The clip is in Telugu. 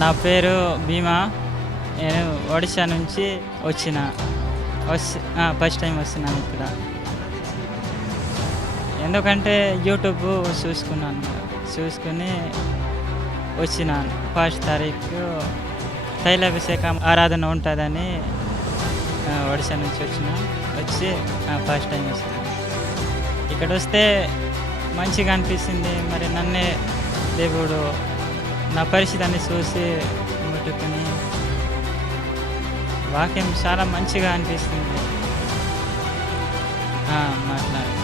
నా పేరు భీమా. నేను ఒడిశా నుంచి వచ్చిన. ఫస్ట్ టైం వస్తున్నాను ఇక్కడ. ఎందుకంటే యూట్యూబ్ చూసుకుని వచ్చినాను. 1 తారీఖు తైలాభిషేకం ఆరాధన ఉంటుందని ఒడిశా నుంచి వచ్చి ఫస్ట్ టైం వస్తున్నాను. ఇక్కడ వస్తే మంచిగా అనిపిస్తుంది. మరి నన్నే దేవుడు నా పరిస్థితిని చూసి ముట్టుకుని వాక్యం చాలా మంచిగా అనిపిస్తుంది. మాట్లాడు